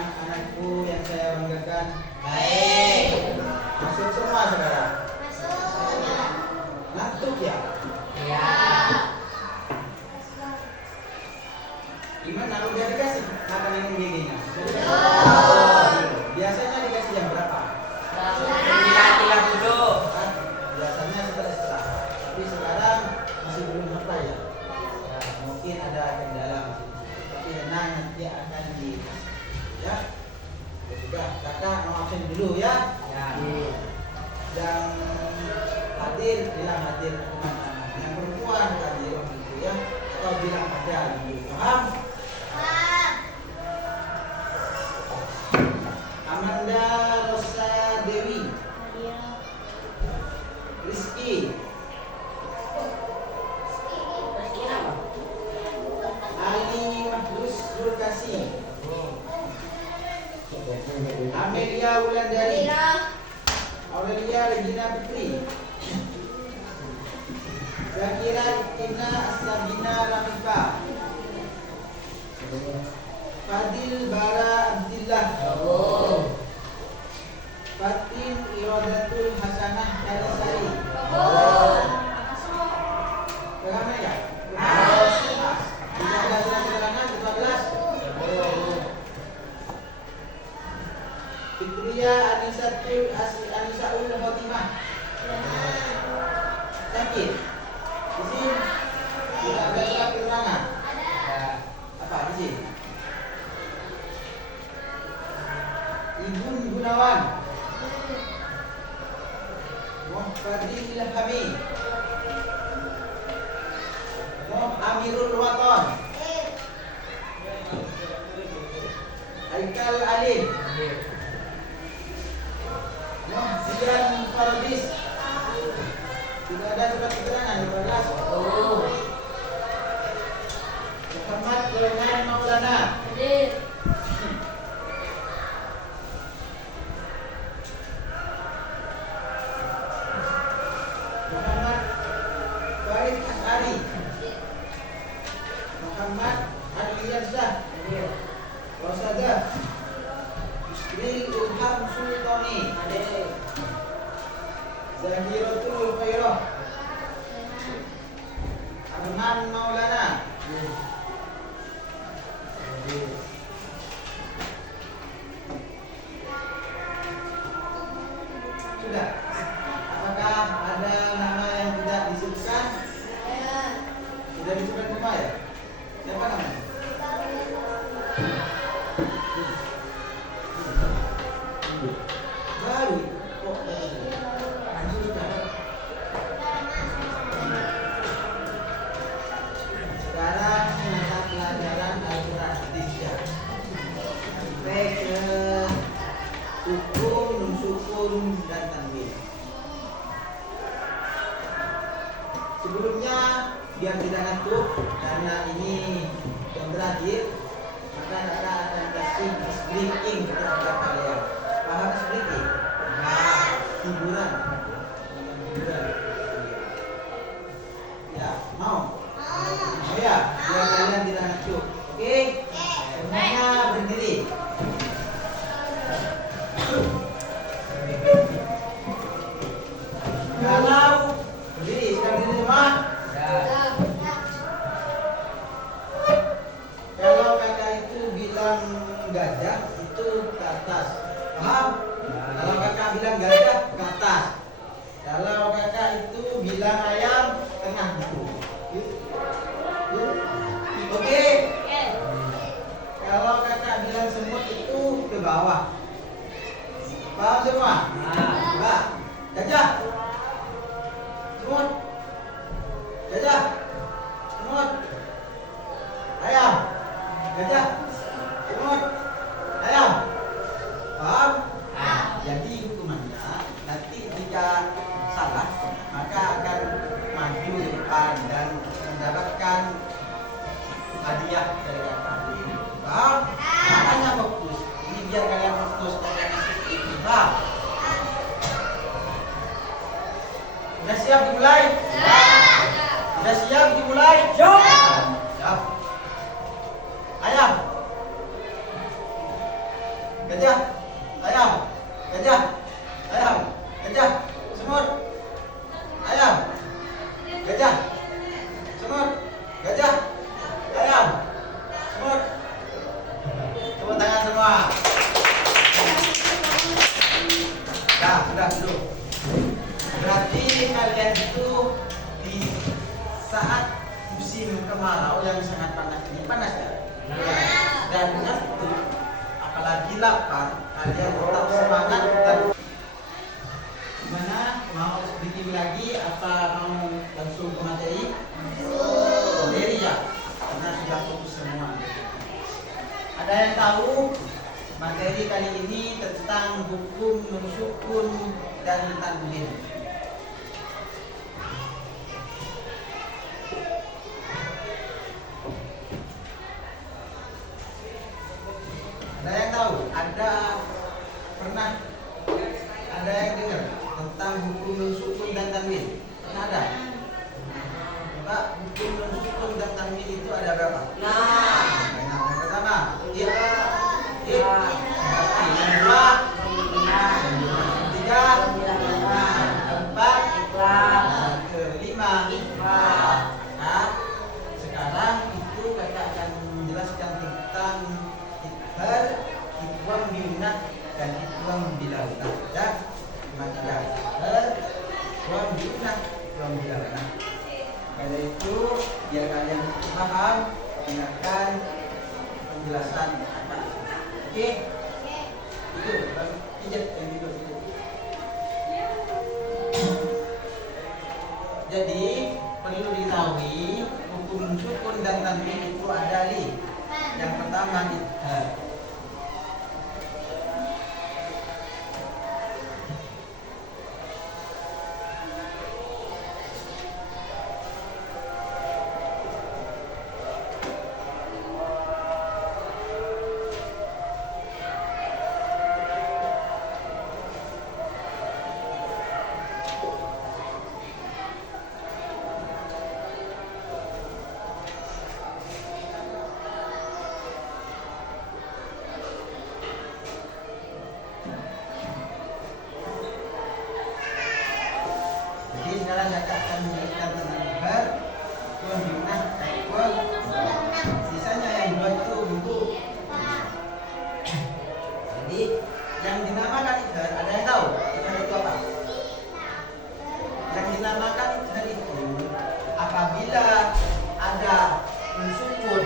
anak-anakku yang saya banggakan? Baik. Masuk semua sekarang? Masuk. Ngantuk ya? Ya. Gimana? Udah dikasih makan minum giginya? Biasanya dikasih jam berapa? 9.30. Biasanya setelah. Tapi sekarang masih belum sampai ya? Mungkin ada kendala masih. Tapi tenang, nanti akan dikasih. Ya? Ya sudah, kakak mau absen dulu ya? Ya. Yang hadir bilang hadir yang perempuan hadir gitu ya, atau bilang ada gitu. Paham? Amanda Rosa Dewi, Rizky, Ali Mahdus Zulkasi, Amelia Wulandari, Aurelia Regina Putri, Zakira Tina Sabina Rafika, Fadil Bara Abdillah, Fatin Irodatul Hasanah Karisari. Paham ya? Tidak ada surat keterangan 14. Fitria Anisaul Khotimah. Sakit? Izin? Tidak ada surat keterangan. Apa izin? Ibu Gunawan, Muhfadil Hamid, Amirul Waton, Haikal Alim, Zian Fardis. Tidak ada surat keterangan 12. Muhammad Golongan Maulana, Muhammad Farid Asari, Muhammad Adliazah, Rosada, Isril Ilham Sultani, Zahiratul Khairah, Arman Maulana. Sudah. Apakah ada nama yang tidak disebutkan? Sudah disebutkan semua ya? Siapa namanya? Baru kok sudah. Sekarang mata pelajaran Al-Quran 3 sampai ke sukun, nun sukun, dan tanwin. Sebelumnya biar tidak ngantuk karena ini yang terakhir, maka kakak akan kasih speaking kepada kalian. Paham speaking? Hiburan. Ya, mau? Oh ya, biar kalian tidak ngantuk. Oke? Semuanya berdiri. Kalau berdiri, sudah berdiri semua? Kalau kakak itu bilang gajah itu ke atas, paham? Kalau kakak bilang gajah ke atas. Kalau kakak itu bilang ayam tengah gitu. Oke? Kalau kakak bilang semut itu ke bawah. Paham semua? Coba. Gajah. Semut. Gajah. Semut. Ayam. Gajah. Semut. Ayam. Paham? Jadi hukumannya nanti jika salah maka akan maju di depan dan mendapatkan hadiah dari kakak. Paham? Makanya fokus. Ini biar kalian fokus dan itu. Paham? Sudah siap dimulai? Sudah siap dimulai? Siap. Ayam. gajah, ayam, gajah, ayam, gajah, semut, ayam, gajah, semut, gajah, ayam, semut. Tepuk tangan semua. Nah, sudah duduk. Berarti kalian itu di saat musim kemarau yang sangat panas ini, panas ya? Dan ngantuk, apalagi lapar, kalian tetap semangat dan gimana? Mau review lagi apa mau langsung ke materi? Materi ya, karena sudah fokus semua. Ada yang tahu materi kali ini tentang hukum nun sukun dan tanwin? Ada yang tahu? Ada yang dengar tentang hukum nun sukun dan tanwin? Pernah ada? Pak, hukum nun sukun dan tanwin itu ada berapa? Nah. Yang pertama, yang kedua, yang ketiga, yang keempat, yang kelima. Nah, sekarang itu kakak akan menjelaskan tentang ikhbar, ikhwam biunat dan ikhwam bilaunat. Dan maka ikhbar, ikhwam biunat, ikhwam bilaunat. Karena itu biar kalian paham, dengarkan penjelasan kakak. Oke? Itu pijat yang itu. Jadi perlu diketahui hukum sukun dan tanwin itu ada li. Yang pertama idhar. Jadi sekarang kakak akan menjelaskan tentang idhar, ikhwam biunat, dan ikhwam. Sisanya yang dua itu untuk. Jadi yang dinamakan idhar, ada yang tahu idhar itu apa? Yang dinamakan idhar itu apabila ada nun sukun.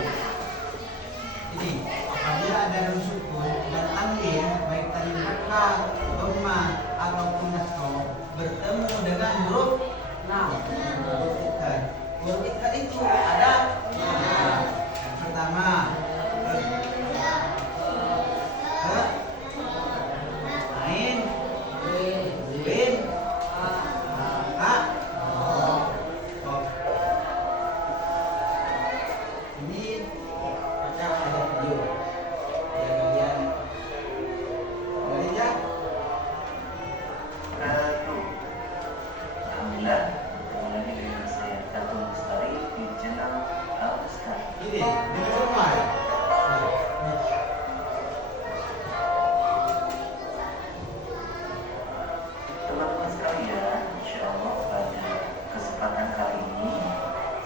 Jadi apabila ada nun sukun dan tanwin, baik tanwin fathah, dhamma ataupun nasab, bertemu dengan huruf huruf idhar. Huruf idhar itu ada yang pertama ain, win, ha, qaf. Ini kakak ada video biar kalian boleh ya. Alhamdulillah, ketemu lagi dengan saya Datuk Mustari di channel Al-Ustaz. Ini dengar semua ya. Teman-teman sekalian, insya Allah pada kesempatan kali ini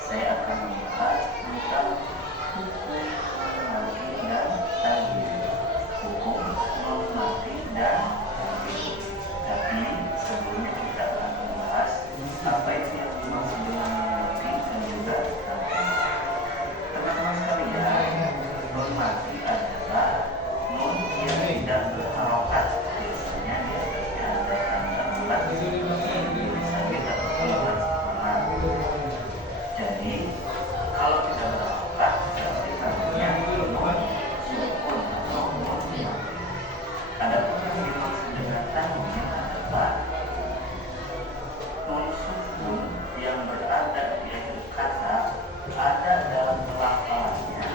saya akan membahas tentang hukum mati dan tanwin. Hukum mati dan tanwin. Tapi sebelumnya kita akan membahas apa itu yang dimaksud dengan mati dan juga tanwin. Teman-teman sekalian, nun mati adalah nun yang tidak berharokat. Biasanya di atasnya ada tanda bulat sabit atau kalimat sempurna. Jadi kalau tidak berharokat berarti namanya nun sukun atau nun mati. Adapun yang dimaksud dengan tanwin adalah nun sukun yang berada di akhir kata ada dalam pelafalannya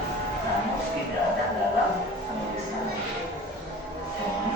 namun tidak ada dalam penulisannya. Jadi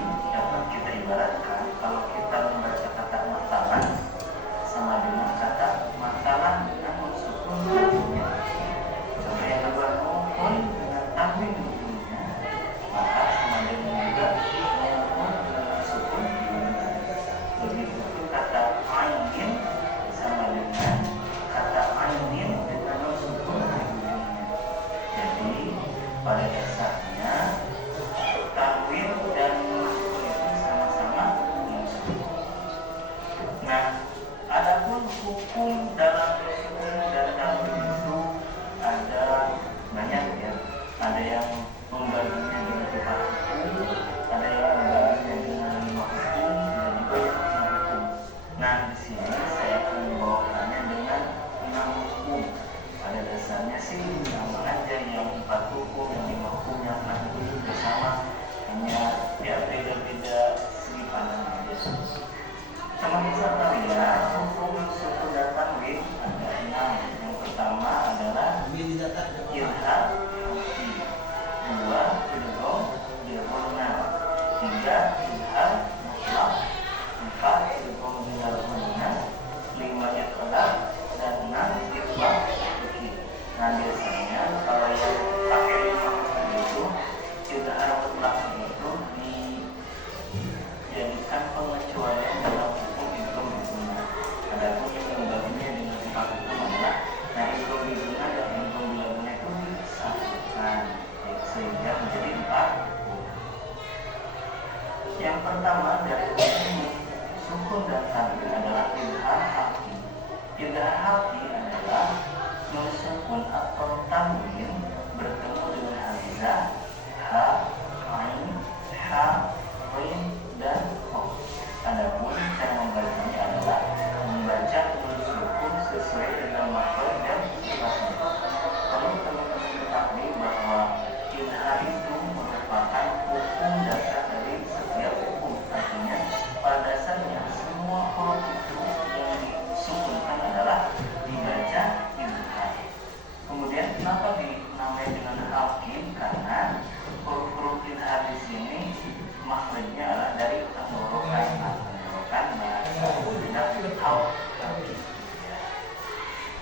ya beda-beda segi pandang aja. Teman-teman kalian, hukum suku dan tanwin ada 6. Yang pertama adalah ilhaq, dua idgham bilghunna, 3 ilhaq mutlaq, 4 idgham bilghunna, 5 iqlab, dan 6 ikhfa. Nah biasanya kalau yang pakai 5 itu ilhaq mutlaq itu dijadikan pengecualian dalam hukum idgham bilghunna. Adapun yang membahasnya dengan 4 hukum adalah idgham bilghunna dan idgham bilghunna itu disatukan sehingga menjadi 4. Yang pertama dari sukun dan tanwin adalah ilhaq haqi. Ilhaq haqi adalah nun sukun atau tanwin bertemu dengan hamzah, ha, ain, ha, ghain, dan kha. Adapun cara membacanya adalah membaca nun sukun sesuai dengan makhraj dan sifatnya. Perlu teman-teman ketahui bahwa ilhaq itu merupakan hukum dasar dari setiap hukum. Artinya pada dasarnya semua huruf itu yang disukunkan adalah dibaca ilhaq. Kemudian kenapa dinamai dengan hakim? Karena huruf-huruf ilhaq di sini makhrajnya adalah dari tenggorokan bahasa tidak hal.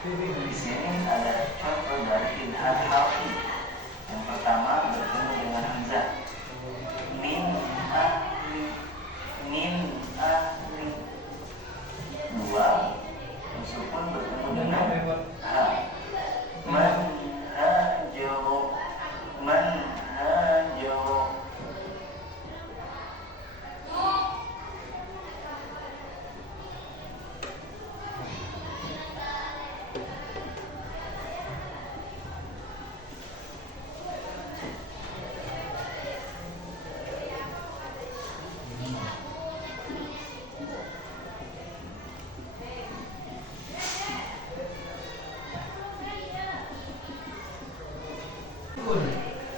Di sini ada contoh dari ilhaq haqi. Yang pertama bertemu dengan hamzah, min ahli, min ahli. 2 sukun bertemu dengan ha, man hajaru, man hajaru.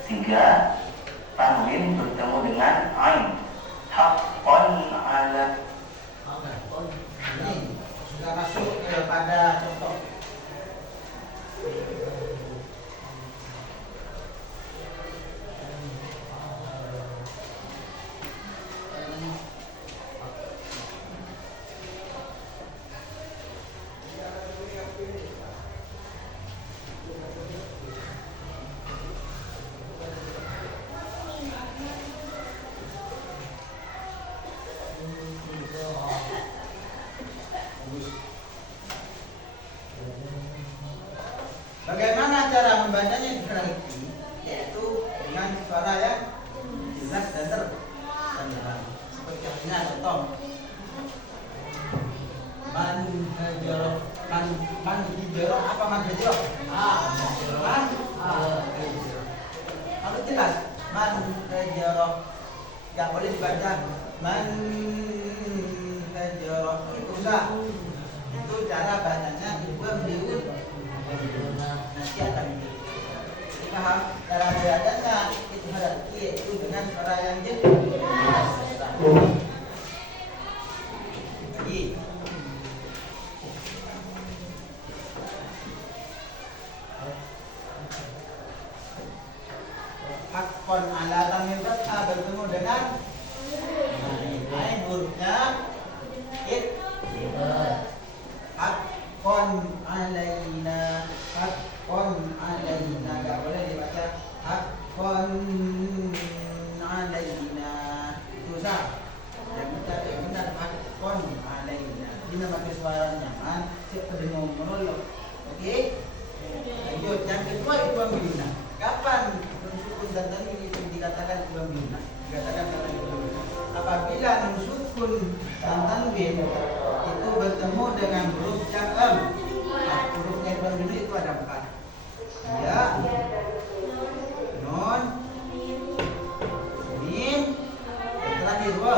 Tiga, tanwin bertemu dengan ain, haqqan ala. Ini sudah masuk kepada contoh. Bagaimana cara membacanya berarti yaitu dengan suara yang jelas dan terang. Seperti halnya contoh man hajaro, man hijaro apa man hajaro? Man harus jelas man hajaro, nggak boleh dibaca man hajaro, itu enggak. Itu cara bacanya ibam biun. Nanti akan jadi paham cara bacanya itu berarti itu dengan suara yang jelas. Jadi hakon ala tamil fathah bertemu dengan ain hurufnya it. Hakon alaina, hakon alaina, nggak boleh dibaca hakon alaina, itu sah. Yang benar hakon alaina. Ini pakai suara nyaman, seperti mau menolong. Oke? Lanjut, yang kedua itu ambina. Kapan sukun dan tanwin itu dikatakan itu ambina? Dikatakan kata itu ambina. Apabila sukun dan tanwin itu bertemu dengan huruf cakam. Hurufnya itu ambina itu ada 4. Ya, non, mim, dan terakhir wa.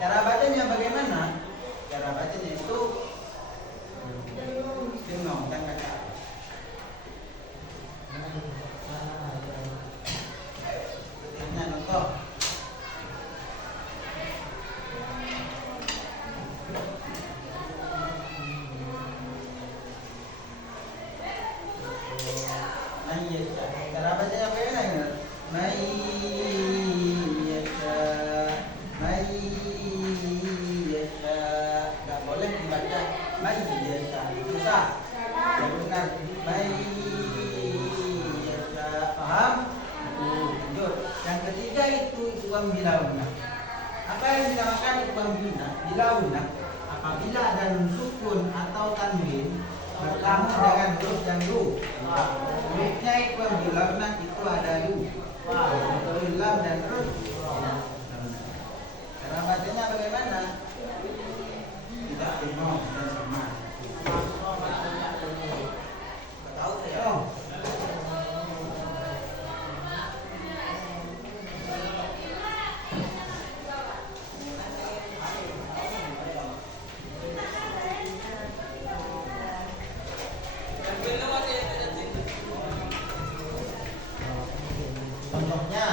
Cara bacanya bagaimana? Cara bacanya itu dengung dan kaca. Contoh itu ikhwan bilauna. Apa yang dinamakan ikhwan bilauna? Apabila ada nun sukun atau tanwin bertemu dengan huruf yang yu. Hurufnya ikhwan bilauna itu ada yu. Betul lam dan rut. Cara bacanya bagaimana? Tidak bingung dan sama. Tahu saya. Contohnya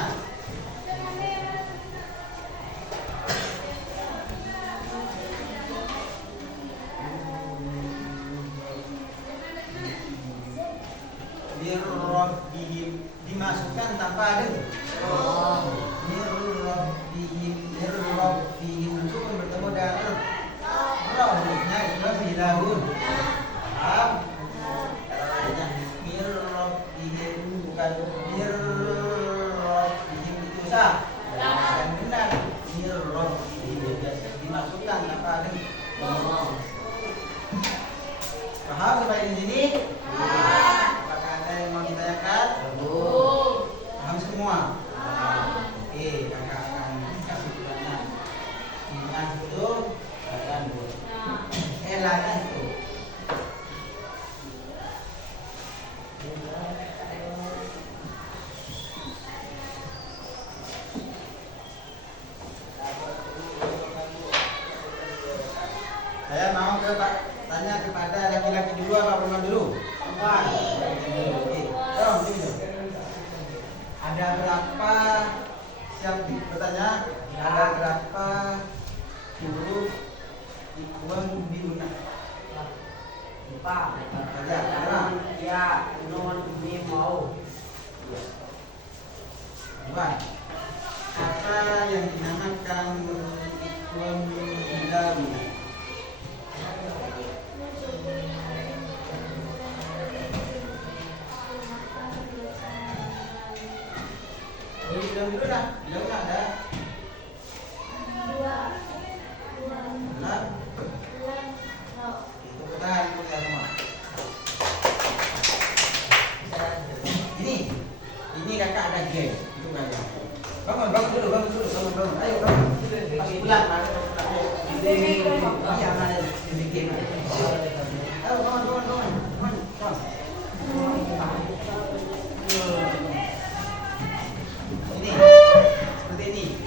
Lirrobbihim dimasukkan tanpa ada. Lirrobbihim itu pun bertemu dengan rohnya itu bilahun. Paham? Lirrobbihim bukan lirrobbihim itu sah. Yang benar lirrobbihim dimasukkan tanpa ada. Paham sampai di sini? Apakah ada yang mau ditanyakan? Paham semua? Oke, kakak akan kasih pertanyaan. Ingat itu, akan buat. Lagi itu. Saya mau tanya kepada laki-laki dulu apa perempuan dulu? Oke. Ada berapa? Siap bertanya? Ada berapa huruf ikhwan biuna? 4. Saja. Berapa? Ya, nun, mim, mau. Ikhwan. Apa yang dinamakan ikhwan biuna? Bilang dulu dah, ada. Benar. Itu kita semua. Ini kakak ada geng, itu kakak. Bangun dulu. Ayo bangun. Pas pulang, iya mana di geng. Ayo bangun. Ini seperti ini.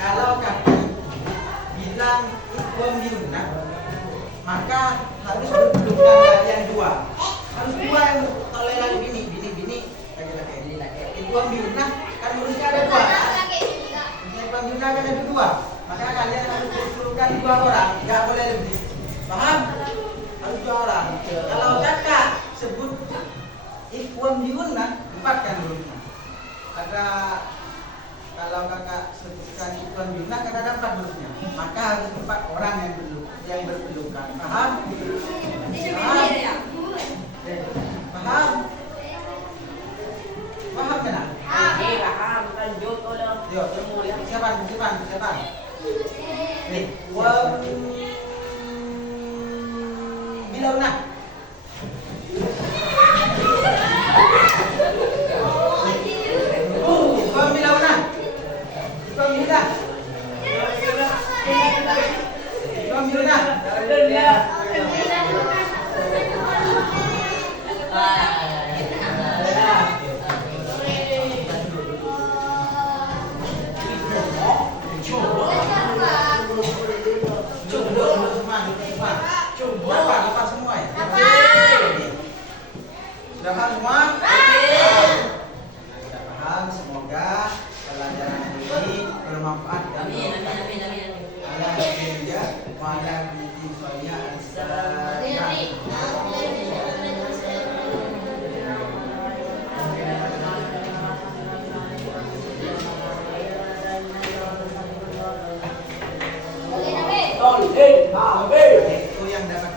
Kalau kaki bilang ikhwan biuna, maka harus berpelukan lagi yang dua. Harus dua yang toleran bini laki-laki. Ikhwan biuna kan hurufnya ada dua. Ikhwan biuna kan ada dua. Maka kalian harus berpelukan dua orang, nggak boleh lebih. Paham? Harus dua orang. Kalau kakak sebut ikhwan biuna, 4 kan hurufnya. Kalau kakak sebutkan ikhwan biuna kan ada 4 hurufnya, maka harus 4 orang yang berpelukan. Paham? Paham kan? Paham, lanjut ulang. Yuk, siapa? Nih, bilauna. Dapat semua ya? Sudah paham semua? Sudah paham, semoga pelajaran ini bermanfaat dan itu yang dapat